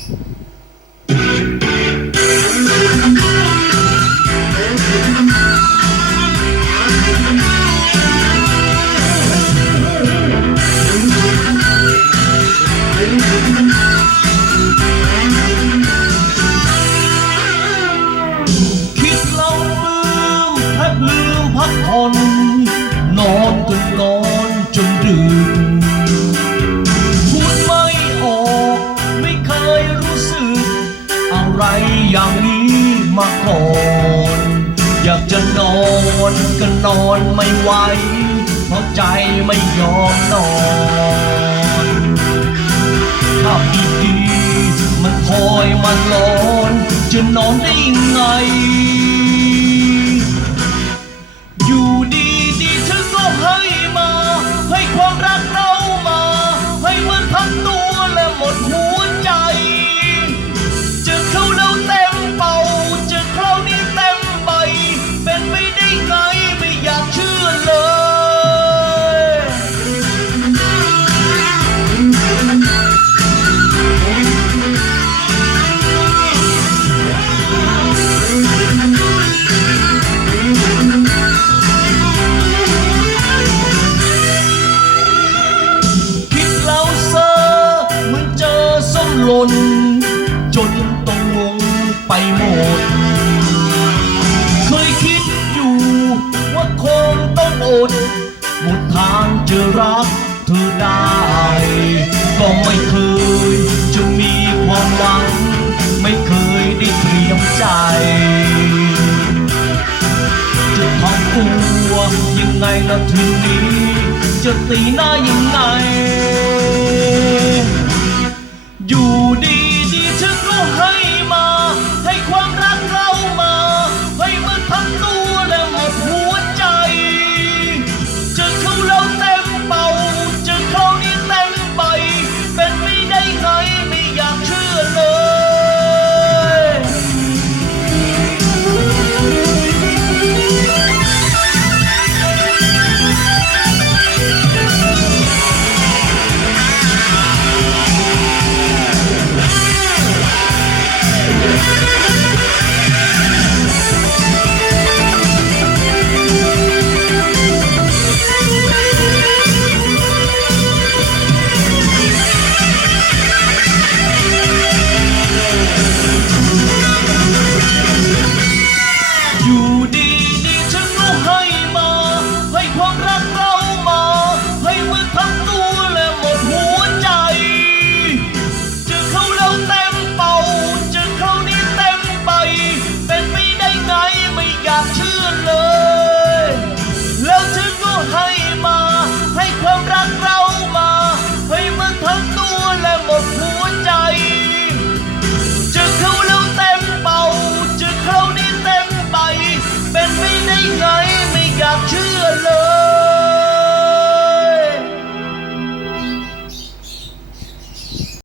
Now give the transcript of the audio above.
คิด มาก่อน อยากจะนอนก็นอนไม่ไหว เพราะใจไม่ยอมนอนภาพดีๆมันคอยมันร้อน จะนอนได้ยังไง ลน จนต้องงงไปหมด เคยคิดอยู่ว่าคงต้องอด หมดทางจะรักเธอได้ ก็ไม่เคยจะมีความหวัง ไม่เคยได้เตรียมใจ จะทำตัวยังไงล่ะทีนี้ จะตีหน้ายังไง